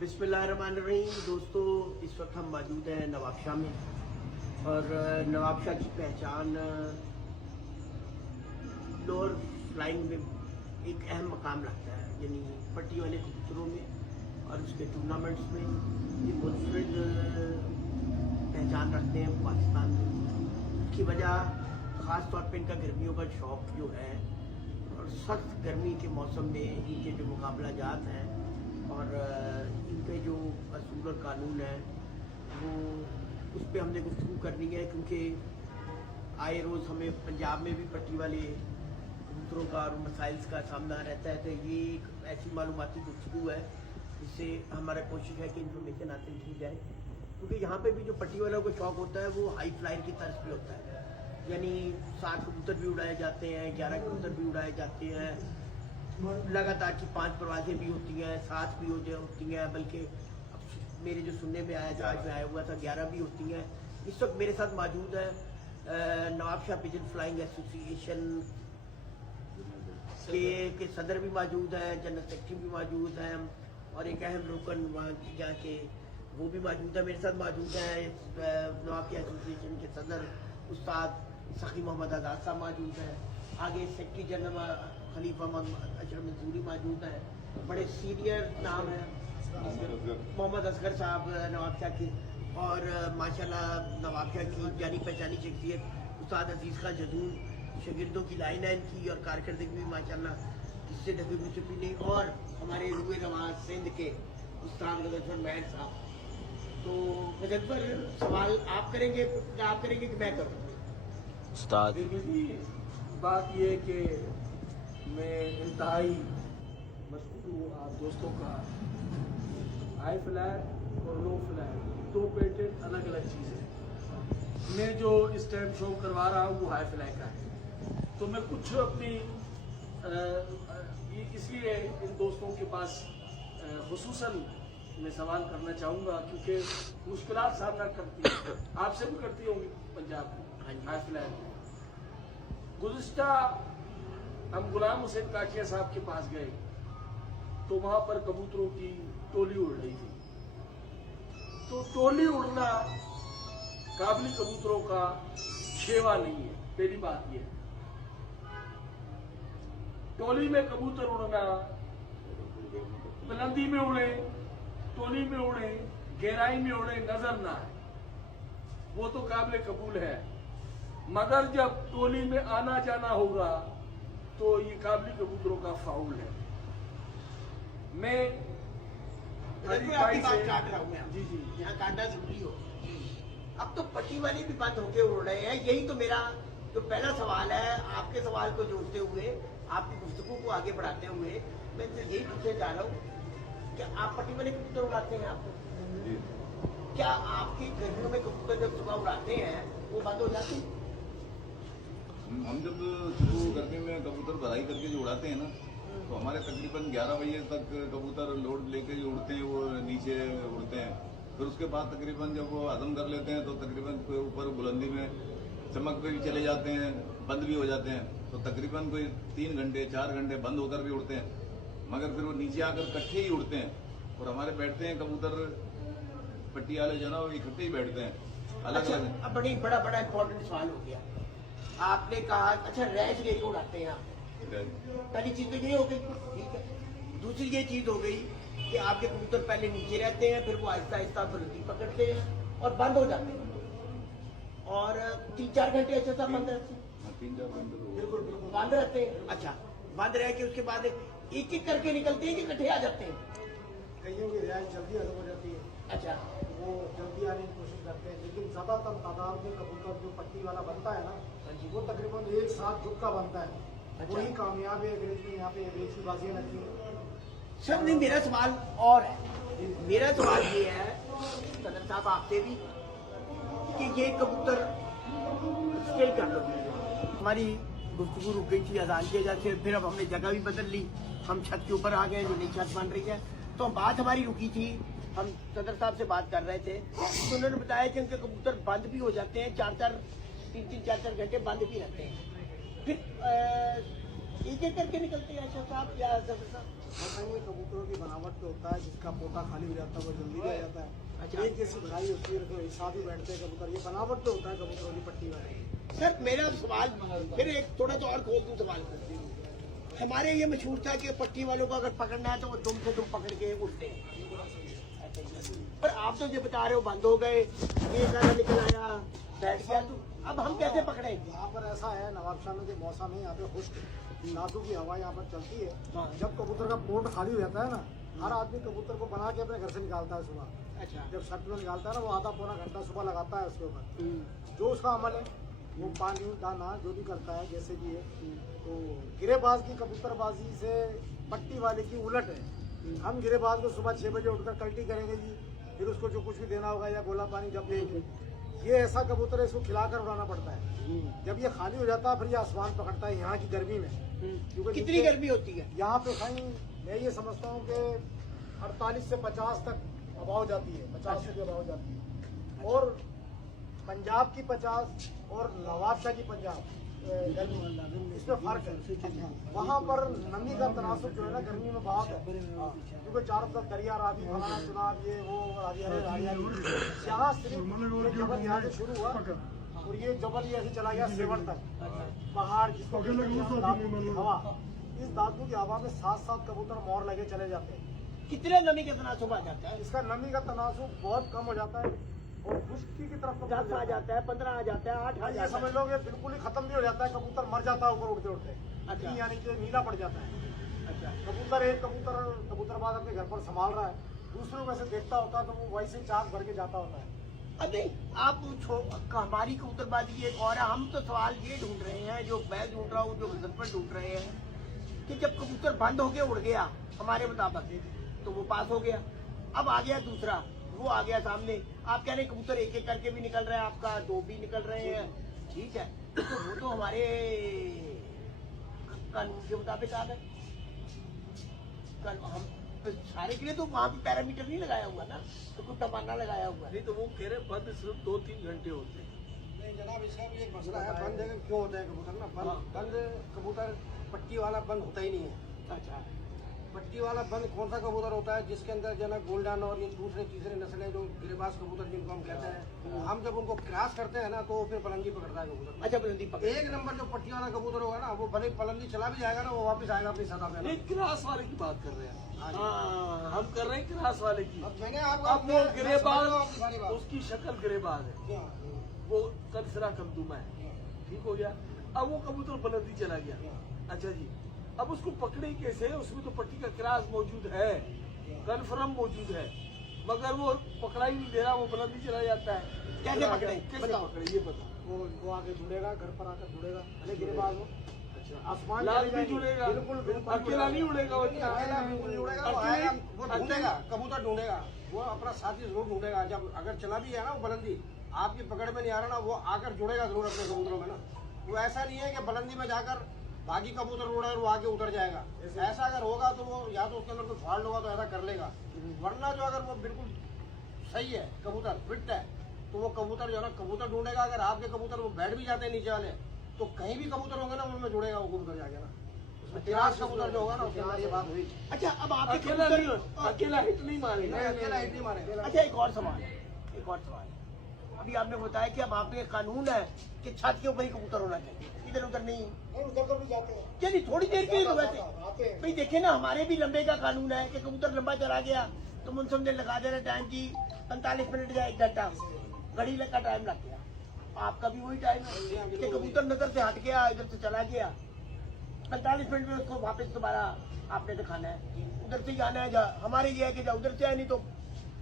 बिस्मिल्लाहिर्रहमानिर्रहीम। दोस्तों, इस वक्त हम मौजूद हैं नवाबशाह में और नवाबशाह की पहचान लोअर फ्लाइंग में एक अहम मकाम रखता है, यानी पट्टी वाले कबूतरों में और उसके टूर्नामेंट्स में ये मुनफरिद पहचान रखते हैं पाकिस्तान में। उसकी वजह ख़ास तौर पे इनका गर्मियों का शौक़ जो है और सख्त गर्मी के मौसम में इनके जो मुकाबला जात हैं और इनके जो असूल और कानून है वो उस पर हमने गुफ्तगू करनी है, क्योंकि आए रोज़ हमें पंजाब में भी पट्टी वाले कबूतरों का और मसाइल्स का सामना रहता है। तो ये एक ऐसी मालूमाती गुफ्तगू है जिससे हमारा कोशिश है कि इन्फॉर्मेशन हासिल की जाए, क्योंकि यहाँ पे भी जो पट्टी वालों को शौक़ होता है वो हाई फ्लायर की तर्ज पे होता है, यानी 60 कबूतर भी उड़ाए जाते हैं, 11 कबूतर भी उड़ाए जाते हैं, लगातार की 5 परवाजें भी होती हैं, 7 भी होती हैं, बल्कि अब मेरे जो सुनने में आया था, आज में आया हुआ था 11 भी होती हैं। इस वक्त मेरे साथ मौजूद है नवाबशाह पिजन फ्लाइंग एसोसिएशन के सदर भी मौजूद हैं, जनरल सेक्रेटरी भी मौजूद हैं और एक अहम रुकन वहाँ की जहाँ के वो भी मौजूद है। मेरे साथ मौजूद है नवाबशाह एसोसिएशन के सदर उस्ताद सखी मोहम्मद आज़ाद साहब मौजूद हैं, आगे सेक्रेटरी जनरल खलीफा अशरफ मंसूरी मौजूद हैं, बड़े सीनियर नाम हैं मोहम्मद असगर साहब नवाबशाह की, और माशाल्लाह नवाबशाह की जानी पहचानी शख्सियत उस्ताद अजीज़ खान जदून, शागिर्दों की लाइन है इनकी और कारकर्दगी भी माशाल्लाह इससे ढकी हुई छुपी नहीं, और हमारे रूए रवाज सिंध के उस्ताद गजनफर महर साहब। तो गजनफर, सवाल आप करेंगे कि मैं करूँ? उस्ताद, बात ये कि मैं इंतहाई मशहूर हूँ आप दोस्तों का। हाई फ्लायर और लो फ्लायर दो पेटेंट अलग अलग चीज़ है। मैं जो इस टाइम शो करवा रहा हूँ वो हाई फ्लायर का है, तो मैं कुछ अपनी इसलिए इन दोस्तों के पास खुसूसन मैं सवाल करना चाहूँगा, क्योंकि मुश्किलात सामना करती है, आपसे भी करती होंगी पंजाब में हाई फ्लायर। गुज़िश्ता हम गुलाम हुसैन काकिया साहब के पास गए तो वहां पर कबूतरों की टोली उड़ रही थी। तो टोली उड़ना काबली कबूतरों का शेवा नहीं है। पहली बात यह, टोली में कबूतर उड़ना, बुलंदी में उड़े, टोली में उड़े, गहराई में उड़े, नजर ना आए, वो तो काबिल कबूल है, मगर जब टोली में आना जाना होगा तो ये काबली कबूतरों का फाउल है। मैं आपकी बात काट रहा हूँ मैं, जी जी, यहाँ काटना जरूरी हो। अब तो पट्टी वाले भी बंद होके उड़ रहे हैं। यही तो मेरा जो पहला सवाल है, आपके सवाल को जोड़ते हुए, आपकी गुफ्तगू को आगे बढ़ाते हुए मैं तो यही पूछने जा रहा हूँ कि आप पट्टी वाले कबूतर उड़ाते हैं आपको, क्या आपकी गर्मियों में कबूतर जब सुबह उड़ाते हैं वो बंद हो जाते हैं? हम जब शुरू गर्मी में कबूतर भराई करके जो उड़ाते हैं ना, तो हमारे तकरीबन 11 बजे तक कबूतर लोड लेके जो उड़ते हैं वो नीचे उड़ते हैं। फिर उसके बाद तकरीबन जब वो हजम कर लेते हैं तो तकरीबन कोई ऊपर बुलंदी में चमक पे भी चले जाते हैं, बंद भी हो जाते हैं, तो तकरीबन कोई 3 घंटे 4 घंटे बंद होकर भी उड़ते हैं, मगर फिर वो नीचे आकर इकट्ठे ही उड़ते हैं। और हमारे बैठते हैं कबूतर पट्टी वाले जो ना वो इकट्ठे ही बैठते हैं अलग अलग। अब बड़ा इंपॉर्टेंट सवाल हो गया। आपने कहा अच्छा रैश लेके उड़ाते हैं आप, पहली चीज तो ये हो गई, ठीक है। दूसरी ये चीज हो गई कि आपके कबूतर पहले नीचे रहते हैं, फिर वो आहिस्ता आहिस्ता बुलंदी पकड़ते हैं और बंद हो जाते हैं, और 3-4 घंटे अच्छा सा बंद रहते हैं। 3-4 घंटे बिल्कुल बंद रहते हैं। अच्छा, बंद रह के उसके बाद एक एक करके निकलते हैं कि इकट्ठे आ जाते हैं? कईयों की रिहाइश जल्दी खत्म हो जाती है, अच्छा, वो जल्दी आने की कोशिश करते हैं, लेकिन ज्यादातर तादाद में कबूतर जो पट्टी वाला बनता है ना, वो तकरीबन एक साथ झुक्का बनता है। अच्छा। वही कामयाब है एवरेज में। यहाँ पे एवरेज की बाजियां लगती हैं। सर नहीं, मेरा सवाल और है। मेरा सवाल ये है सदर साहब आपसे भी कि ये कबूतर स्टिल कर लो। हमारी गुफ्तगू रुक गई थी अजान की वजह से, फिर अब हमने जगह भी बदल ली, हम छत के ऊपर आ गए, जो नई छत बन रही है। तो बात हमारी रुकी थी, हम सदर साहब से बात कर रहे थे, तो उन्होंने बताया कि उनके कबूतर बंद भी हो जाते हैं, 3-4 घंटे बंद भी रहते हैं। फिर एक एक करके निकलते हैं अच्छा साहब या ये कबूतरों की बनावट पे होता है, जिसका पोता खाली हो जाता है वो जल्दी रह जाता है। अच्छा। एक जैसी भराई होती है तो एक साथ ही बैठते हैं कबूतर, ये बनावट पे होता है कबूतरों की पट्टी वाली। सर मेरा सवाल फिर एक थोड़ा सा और खोल दूं सवाल को। हमारे ये मशहूर था कि पट्टी वालों को अगर पकड़ना है तो वो तुम से तुम पकड़ के उठते हैं, पर आप तो ये बता रहे हो बंद हो गए, ये गाना निकल आया बैठ गया, तो अब हम कैसे पकड़े? यहाँ पर ऐसा है, नवाबशाह के मौसम में यहाँ पे खुश्क नासू की हवा यहाँ पर चलती है। हाँ। जब कबूतर का पोट खाली हो जाता है ना, हर आदमी कबूतर को बना के अपने घर से निकालता है सुबह। अच्छा। जब शर्ट में निकालता है ना, वो आधा पौना घंटा सुबह लगाता है उसके ऊपर। जो उसका अमल है वो पानी दाना जो भी करता है जैसे भी है, तो गिरेबाज की कबूतरबाजी से पट्टी वाले की उलट है। हम गिरेबाज को सुबह 6 बजे उठकर कल्टी करेंगे जी, फिर उसको जो कुछ भी देना होगा या गोला पानी जब देंगे, ये ऐसा कबूतर है इसको खिलाकर उड़ाना पड़ता है। जब ये खाली हो जाता है फिर ये आसमान पकड़ता है यहाँ की गर्मी में। क्योंकि कितनी गर्मी होती है यहाँ पे कहीं मैं ये समझता हूँ कि 48 से 50 तक हवा हो जाती है, 50 से भी हवा हो जाती है। और पंजाब की 50 और नवाबशाह की 50 गर्मी, इसमें फर्क है। वहाँ पर नमी का तनासुब जो है ना गर्मी में बहुत है, क्योंकि चारों तरफ दरिया रावी फलाना चुनाव ये वो हरियाली। यहाँ सिर्फ ये जबल यहाँ से शुरू हुआ और ये जबल ये ऐसे चला गया सेवन तक, पहाड़ जिसको हवा, इस दादू की हवा में 7-7 कबूतर मोर लगे चले जाते हैं। कितने नमी का तनासुब आ जाता है? इसका नमी का तनासुब बहुत कम हो जाता है और खुश्की की तरफ 10 आ जाता है, 15 आ जाता है, 8 आ ये जाता समझ है। लो कि बिल्कुल ही खत्म भी हो जाता है, कबूतर मर जाता है ऊपर उड़ते उड़ते। अच्छा। यानी कि नीला पड़ जाता है। अच्छा। कबूतरबाज अपने घर पर संभाल रहा है, दूसरों को ऐसे देखता होता है तो वो वैसे चाक भर के जाता होता है। अरे आप हमारी कबूतरबाजी एक और है। हम तो सवाल ये ढूंढ रहे हैं, जो मैं ढूंढ रहा हूँ, जो गजल पर ढूंढ रहे हैं कि जब कबूतर बंद होके उड़ गया हमारे मुताबिक तो वो पास हो गया, अब आ गया दूसरा, वो आ गया सामने। आप कह रहे हैं कबूतर एक एक करके भी निकल रहा है, आपका 2 भी निकल रहे हैं, ठीक है, तो वो तो हमारे कानून के मुताबिक आ गए। हम तो सारे के लिए तो वहाँ पे पैरामीटर नहीं लगाया हुआ ना, तो कुछ पैमाना लगाया हुआ नहीं तो वो कह रहे बंद सिर्फ 2-3 घंटे होते हैं। नहीं जनाब, इसका भी एक मसला है, बंद क्यों होता है कबूतर ना, बंद कबूतर पट्टी वाला बंद होता ही नहीं है। अच्छा। पट्टी वाला बंद कौन सा कबूतर होता है जिसके अंदर जो है गोल्डन और ये दूसरे तीसरे नस्लें जो गिरेबाज कबूतर जिनको हम कहते हैं, हम जब उनको क्रॉस करते हैं ना तो फिर पलंगी पकड़ता है कबूतर। अच्छा बुलंदी पकड़। एक नंबर जो पट्टी वाला कबूतर होगा ना, वो भले पलंगी चला भी जाएगा ना, वो वापस आएगा अपनी सतह पे। नहीं, क्रास वाले की बात कर रहे हैं हाँ। हम, कर रहे हैं क्रास वाले की। अब मैंने आपको अब वो गिरेबाज, सारी बात। उसकी शक्ल गिरेबाज है, वो कलसरा कमदुमा है, ठीक हो गया। अब वो कबूतर बुलंदी चला गया, अच्छा जी, अब उसको पकड़े कैसे? उसमें तो पट्टी का क्रास मौजूद है, कन्फर्म मौजूद है, मगर वो पकड़ा ही नहीं दे रहा, वो बुलंदी चला जाता है। कैसे पकड़े? कैसे पकड़े ये बता। वो आगे जुड़ेगा, घर पर आकर जुड़ेगा, भले गिरेबाज हो, आसमान लाल चले भी जाएंगे। जुड़ेगा, बिल्कुल बिल्कुल अकेला नहीं उड़ेगा वो, अकेला बिल्कुल नहीं उड़ेगा, वो आएगा, वो ढूंढेगा, कबूतर ढूंढेगा, वो अपना साथी जरूर ढूंढेगा। जब अगर चला भी है ना वो बुलंदी आपकी पकड़ में नहीं आ रहा ना, वो आकर जुड़ेगा जरूर अपने कबूतरों में ना। वो ऐसा नहीं है कि बुलंदी में जाकर बाकी कबूतर उड़ा और वो आगे उतर जाएगा। ऐसा अगर होगा तो वो या तो उसके अंदर कोई फॉल्ट होगा तो ऐसा कर लेगा, वरना जो अगर वो बिल्कुल सही है कबूतर फिट है तो वो कबूतर जो है ना कबूतर ढूंढेगा। अगर आपके कबूतर वो बैठ भी जाते हैं नीचे वाले तो कहीं भी कबूतर होंगे ना उनमें जुड़ेगा, वो कबूतर जाके ना उसमें तिरास कबूतर जो होगा ना उसके अंदर ये बात हुई। अच्छा अब आपके अकेला नहीं, अकेला हिट नहीं मारेगा। नहीं, अकेला हिट नहीं मारेगा। अच्छा एक और सवाल है, एक और सवाल है। अभी आपने बताया कि अब आप पे कानून है कि छत के ऊपर ही कबूतर होना चाहिए, इधर उधर नहीं। उधर भी जाते हैं, चलिए थोड़ी देर के लिए तो वैसे आते हैं। भाई देखे ना, हमारे भी लंबे का कानून है कि कबूतर लंबा चला गया तो मुंसम ने लगा देना टाइम की 45 मिनट या 1 घंटा, घड़ी का टाइम लग गया। आपका भी वही टाइम है कि कबूतर नजर से हट गया, इधर से चला गया, 45 मिनट में उसको वापस दोबारा आपने दिखाना है, उधर से ही आना है। हमारे ये है कि उधर से आए नहीं तो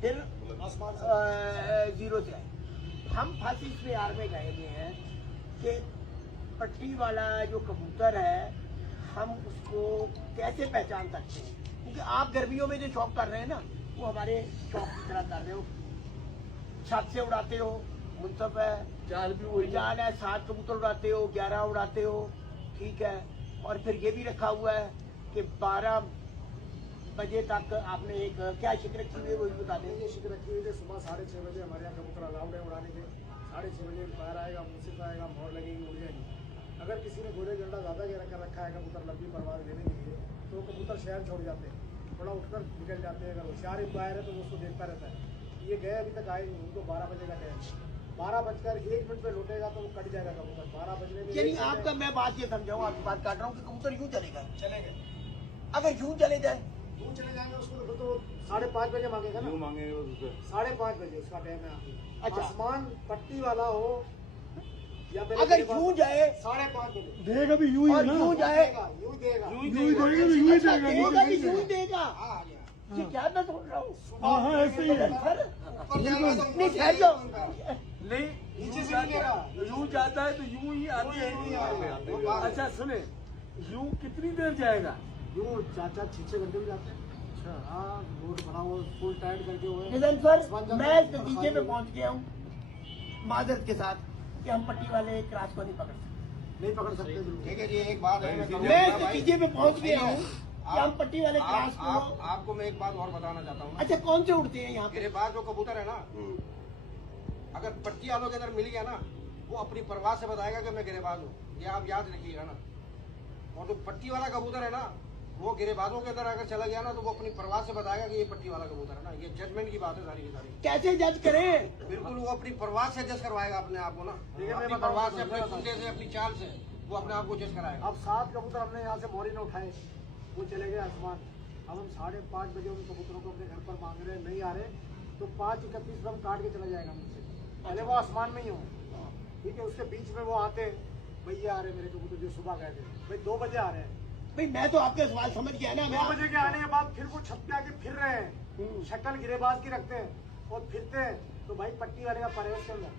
फिर 0 से आए। हम फांसी इस प्यार में गए हुए हैं कि पट्टी वाला जो कबूतर है हम उसको कैसे पहचान सकते हैं, क्योंकि आप गर्मियों में जो शौक कर रहे हैं ना वो हमारे शौक की तरह कर रहे हो, छत से उड़ाते हो, मुंसफ है, जाल भी वही जाल है, 7 कबूतर उड़ाते हो, 11 उड़ाते हो, ठीक है। और फिर ये भी रखा हुआ है कि 12 बजे तक आपने एक क्या शिक रखी हुई है वो भी बता दें। ये शिक रखी हुई है, सुबह 6:30 बजे हमारे यहाँ कबूतर अलाउड है उड़ाने के। 6:30 बजे बाहर आएगा, मुंसिफ आएगा, मोहर लगेगी, उड़ जाएगी। अगर किसी ने घोड़े झंडा ज्यादा कर रखा है कबूतर लंबी परवाज लेने के लिए तो कबूतर शहर छोड़ जाते हैं, थोड़ा उठकर निकल जाते हैं। अगर होशियार एम्पायर है तो वो उसको देखता रहता है। ये गए अभी तक आए नहीं, उनको 12 बजे का टाइम, 12:01 पे लौटेगा तो वो कट जाएगा कबूतर। 12 बजने में यानी आपका मैं बात ये समझाऊं, आपकी बात काट रहा हूँ कि कबूतर यूं चलेगा, चलेंगे, अगर यूं चले जाए दूर चले जाएंगे उसको तो फिर तो 5:30 बजे मांगेगा ना, क्यों मांगेंगे उससे? 5:30 बजे उसका टाइम है। अच्छा। आसमान पट्टी वाला हो या अगर यूं जाए 5:30 बजे देगा भी यूं ही और ना, यूं जाए यूं ही देगा। यूं ही यूं ही देगा। देगा भी यूं ही अच्छा, देगा, देगा भी यूं ही देगा। हाँ, ये क्या मैं सुन रहा हूँ? हाँ हाँ ऐसे ही है। सर ऊपर जाएगा तो नहीं ठहर जाओ, नहीं, नीचे यूं से नहीं जाता लेगा। यूं जाता है तो यूं ही आते हैं। अच्छा सुने, यूं कितनी देर जाएगा? यूं 4-4, 6-6 घंटे में जाते हैं। अच्छा, हाँ, रोड बना हुआ फुल टाइट करके हुए हैं। निधन सर मैं इस नतीजे में पहुंच गया हूँ माजरत के साथ कि हम पट्टी वाले क्रास को नहीं पकड़ सकते। नहीं पकड़ सकते बिल्कुल। ठीक है जी, एक बात है मैं करूंगा मैं इस भाई। नतीजे में पहुंच गया हूँ कि हम पट्टी वाले क्रास को आपको मैं एक बात और बताना चाहता हूँ। अच्छा कौन से उड़ते हैं यहाँ पे? मेरे पास जो कबूतर है ना, अगर पट्टी वालों के अंदर मिल गया ना, वो अपनी परवाह से बताएगा कि मैं गिरेबाज हूँ, ये आप याद रखिएगा ना। और जो पट्टी वाला कबूतर है ना, वो गिरेबाजों के अंदर अगर चला गया ना, तो वो अपनी परवाह से बताएगा कि ये पट्टी वाला कबूतर है ना। ये जजमेंट की बात है सारी की सारी। कैसे जज करें? बिल्कुल वो अपनी परवाह से जज करवाएगा अपने आप को ना, ठीक है, मैं अपनी बताऊं, परवाह से, मैं अपने बताऊं। कुंडे से, अपनी चाल से वो अपने आप को जज कराएगा। अब 7 कबूतर हमने यहाँ से मोरी ने उठाए, वो चले गए आसमान। अब हम 5:30 बजे उन कबूतरों को अपने घर पर मांग रहे हैं, नहीं आ रहे तो 5:31 पर हम काट के चला जाएगा मुझसे। पहले वो आसमान में ही हो, ठीक है। उसके बीच में वो आते, भैया आ रहे मेरे कबूतर जो सुबह गए थे, भाई 2 बजे आ रहे हैं। भाई मैं तो आपके सवाल समझ गया ना। 2 बजे के आने के बाद फिर वो छत पे आके फिर रहे हैं, शक्ल गिरेबाज की रखते हैं और फिरते हैं। तो भाई पट्टी वाले का परहेज चल रहा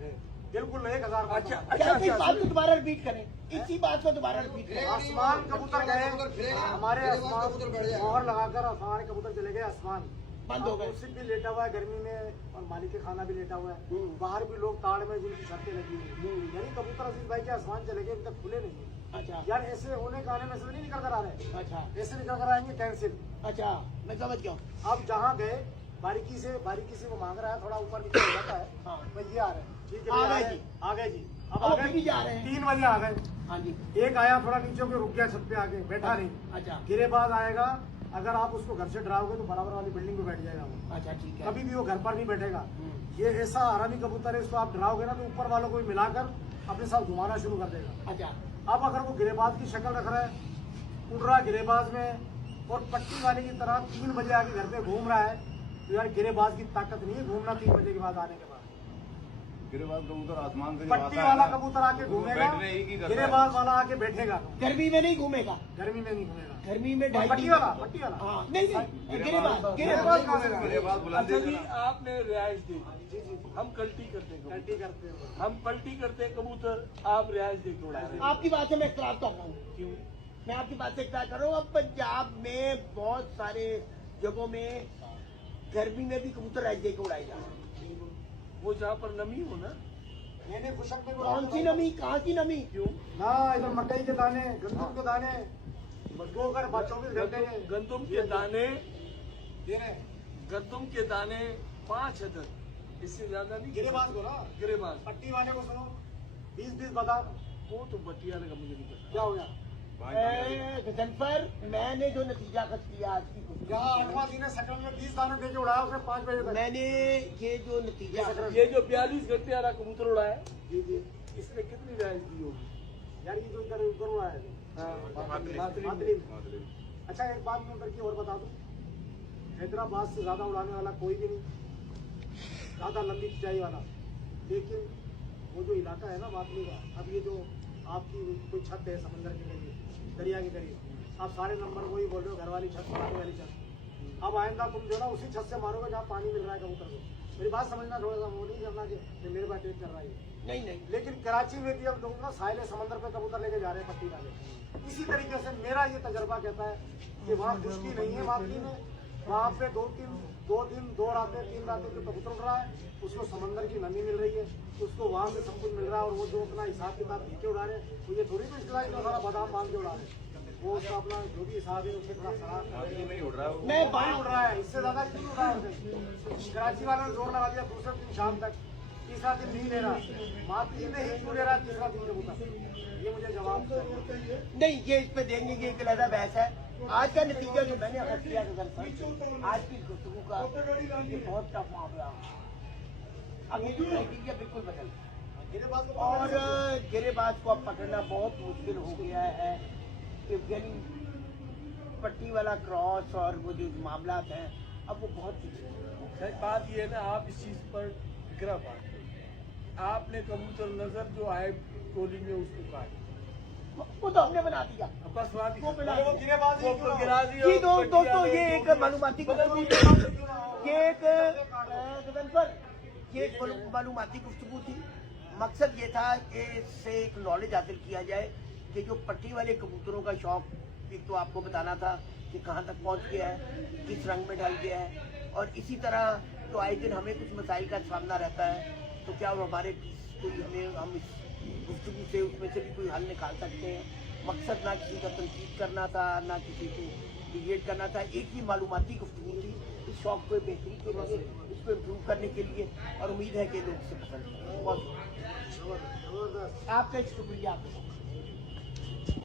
है बिल्कुल 1000। अच्छा अच्छा इस बात को दोबारा रिपीट करें, इसी बात को दोबारा रिपीट करें। आसमान कबूतर गए हमारे, गिरेबाज आसमान कबूतर बैठ जाएगा। मोहर लगाकर हमारे कबूतर चले गए आसमान, बंद हो गए। मुर्शिद भी लेटा हुआ है गर्मी में और मालिक के खाना भी लेटा हुआ है। बाहर भी लोग ताड़ में जिनकी छतें लगी हुई हैं। यानी कबूतर अजीज भाई के आसमान चले गए, अभी तक खुले नहीं। अच्छा यार ऐसे होने का आने में से नहीं निकल कर आ रहे, अच्छा ऐसे निकल कर आएंगे कैंसिल। अच्छा मैं समझ गया हूँ। अब जहाँ गए बारीकी से वो मांग रहा है, थोड़ा ऊपर नीचे हो जाता है। हाँ। भाई ये आ रहे हैं, ठीक है, आ भैया, गए जी। आ गए जी। अब अब आ फिर भी जा रहे गए हैं। 3 बजे आ गए। हाँ जी। एक आया थोड़ा नीचे होकर रुक गया छत पे आके, बैठा नहीं। अच्छा गिरेबाज आएगा, अगर आप उसको घर से डराओगे तो बराबर वाली बिल्डिंग में बैठ जाएगा वो, अच्छा ठीक है। कभी भी वो घर पर नहीं बैठेगा। हम्म। ये ऐसा आरामी कबूतर है, इसको आप डराओगे ना तो ऊपर वालों को भी मिलाकर अपने साथ घुमाना शुरू कर देगा। अच्छा अब अगर वो गिरेबाज की शक्ल रख रहा है, उड़ रहा है गिरेबाज में और पट्टी वाले की तरह 3 बजे आके घर पे घूम रहा है, तो यार गिरेबाज की ताकत नहीं है घूमना 3 बजे के बाद आने के बाद। गिरेबाज कबूतर आसमान से जब पट्टी आता है वाला ना, कबूतर आके तो वो घूमेगा, बैठने ही की करता है। गिरेबाज वाला आके बैठेगा, गर्मी में नहीं घूमेगा, गर्मी में नहीं घूमेगा। गर्मी में और 2.5 पट्टी वाला, पट्टी वाला। हाँ नहीं नहीं गिरेबाज गिरेबाज गिरेबाज कहाँ से लाए? गिरेबाज बुलंदी अच्छा जी, से ना। आपने रिहाइश दी, जी जी, हम कल्टी करते हैं कबूतर। पलटी करते हैं। हम पलटी करते हैं कबूतर, आप रिहाइश दे के उड़ा रहे हैं। आपकी बात से मैं इख्तलाफ कर रहा हूँ। क्यों? मैं आपकी बात से इख्तलाफ कर रहा हूँ। अब पंजाब में बहुत सारे जगहों में गर्मी में भी कबूतर ऐसे दे के उड़ाए जा रहे हैं। वो जहाँ पर नमी हो ना, मैंने खुशक में कौन सी नमी, कहाँ की नमी? क्यों? ना इधर मकई के दाने, गंदम के दाने, गोकर 24 घंटे गंदुम के दाने, दे रहे हैं। गंदुम के दाने 5 अदद, इससे ज्यादा नहीं। गिरेबाज को ना, गिरेबाज, पट्टी वाले को सुनो, 20-20 बादाम, वो तो बटिया लगा, मुझे नहीं पता। क्या हो गया? गजनफर मैंने जो नतीजा खत किया आज की कुछ यहाँ 8वां दिन है, सकल में 20 दाने दे के उड़ाया उसने 5 बजे तक। मैंने ये जो नतीजा ये जो 42 घंटे वाला कबूतर उड़ा है, जी जी, इसने कितनी रिहाइश दी होगी? यार ये जो इधर ऊपर उड़ा है मातली मातली में। में। अच्छा एक बात मैं उधर की और बता दूं, हैदराबाद से ज्यादा उड़ाने वाला कोई भी नहीं, ज्यादा लंबी खिंचाई वाला। लेकिन वो जो इलाका है ना मातली का, अब ये जो आपकी कोई छत है समंदर के करीब, दरिया के करीब, आप सारे नंबर वही बोल रहे हो, घर वाली छत, पानी वाली छत। अब आइंदा तुम जो ना उसी छत से मारोगे जहाँ पानी मिल रहा है कबूतर को। मेरी बात समझना, थोड़ा सा वो नहीं करना कि मेरे पास टेक कर रहा है। नहीं नहीं लेकिन कराची में भी अब लोग ना साहिल समंदर पे कबूतर लेके जा रहे हैं पट्टी वाले। इसी तरीके से मेरा ये तजर्बा कहता है कि वहाँ खुशकी नहीं है मातली में, वहाँ पे 2 रातें 3 रातें जो कबूतर उड़ रहा है, उसको समंदर की नमी मिल रही है, उसको वहाँ से सब कुछ मिल रहा है। और वो जो अपना हिसाब किताब लेके उड़ा रहे हैं, वो ये थोड़ी तो इसलिए इतना सारा बादाम बांध के उड़ा रहे हैं। वो उसका अपना जो भी हिसाब है उससे थोड़ा खराब मातली में ही उड़ रहा है वो। मैं बाहर उड़ रहा है, इससे ज्यादा क्यों उड़ रहा है? कराची वालों ने जोर लगा दिया दूसरे दिन शाम तक तीसरा दिन नहीं ले रहा, मातृ में ही क्यों ले रहा तीसरा दिन कबूतर, ये मुझे जवाब चाहिए। नहीं, ये इस पे देंगे कि एक अलग बहस है। आज का नतीजा जो मैंने अखज़ किया आज की गुफ्तगू का, ये बहुत टफ मामला। अब ये क्राइटेरिया बिल्कुल बदल गया और गिरेबाज को अब पकड़ना बहुत मुश्किल हो गया है। यानी पट्टी वाला क्रॉस और वो जो मामला हैं अब वो बहुत सर बात ये है ना, आप इस चीज पर गिरा बात करें। आपने कबूतर नजर जो आए टोली में उसको काट, वो तो हमने बना दिया। बस बात वो बना वो गिरेबाजी वो क्यों ना हो? गिरा दिया। जी दोस्तों, ये एक मालूमाती गुफ्तगू थी, ये एक मालूमाती गुफ्तगू थी। मकसद ये था कि इससे एक नॉलेज हासिल किया जाए कि जो पट्टी वाले कबूतरों का शौक, एक तो आपको बताना था कि कहाँ तक पहुँच गया है, किस रंग में ढल गया है, और इसी तरह तो आए दिन हमें कुछ मसाइल का सामना रहता है, तो क्या वो हमारे कोई हम इस गुफ्तगू से उसमें से भी कोई हल निकाल सकते हैं। मकसद ना किसी का तनकीद करना था, ना किसी को डिबेट करना था, एक ही मालूमाती गुफ्तगू थी इस शौक को बेहतरी के लिए, इसको इम्प्रूव करने के लिए, और उम्मीद है कि लोग इसे पसंद करेंगे। बहुत जबरदस्त। आपका शुक्रिया।